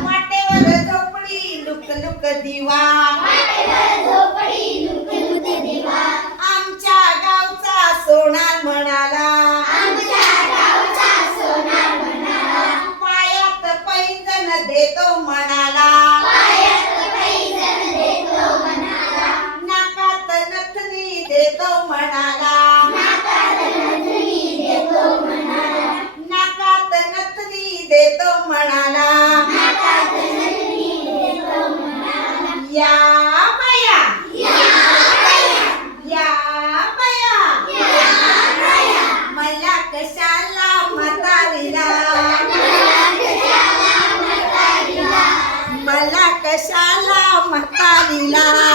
वाटेवर झोपडी look look दिवा आमच्या गावचा सोनार म्हणाला पायात पैंजण देतो म्हणाला नाकात नथनी देतो म्हणाला नाकात नथनी देतो म्हणाला या बया या बया मला कशाला म्हातारीला मला कशाला म्हातारीला